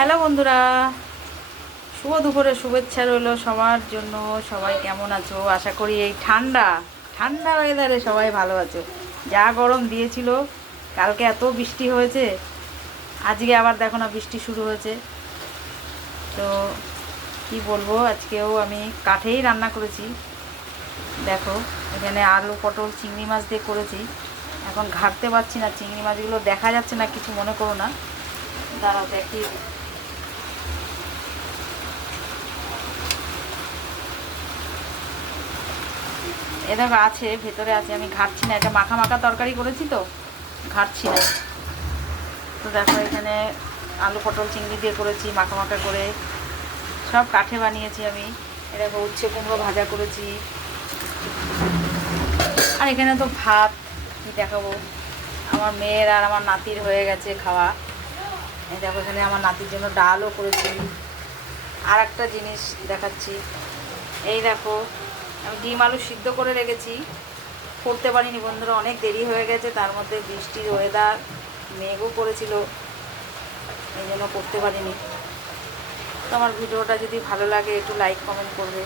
Hello বন্ধুরা, শুভ দুপুরে শুভেচ্ছা রইল সবার জন্য। সবাই কেমন আছো? আশা করি এই ঠান্ডা ঠান্ডা ওয়েদারে সবাই ভালো আছো। যা গরম দিয়েছিল, কালকে এত বৃষ্টি হয়েছে, আজকে আবার দেখো না বৃষ্টি শুরু হয়েছে। তো কি বলবো, আজকেও আমি কাঠেই রান্না করেছি। দেখো এখানে আলু পটল চিংড়ি মাছ দিয়ে করেছি। এখন ঘাটতে পারছি না, চিংড়ি মাছগুলো দেখা যাচ্ছে না, কিছু মনে করো না, দাঁড়াও দেখি। এ দেখো আছে, ভেতরে আছে, আমি ঘাটছি না, এটা মাখা মাখা তরকারি করেছি তো ঘাটছি না। তো দেখো এখানে আলু পটল চিংড়ি দিয়ে করেছি মাখা মাখা করে, সব কাঠে বানিয়েছি আমি। এ দেখো উচ্ছে কুমড়ো ভাজা করেছি। আর এখানে তো ভাত কি দেখাবো, আমার মেয়ের আর আমার নাতির হয়ে গেছে খাওয়া। এই দেখো এখানে আমার নাতির জন্য ডালও করেছি। আর একটা জিনিস দেখাচ্ছি, এই দেখো আমি ডিম আলু সিদ্ধ করে রেখেছি, করতে পারিনি বন্ধুরা, অনেক দেরি হয়ে গেছে, তার মধ্যে বৃষ্টির ওয়েদার, মেঘও করেছিল, এই জন্য করতে পারিনি। তো আমার ভিডিওটা যদি ভালো লাগে একটু লাইক কমেন্ট করবে।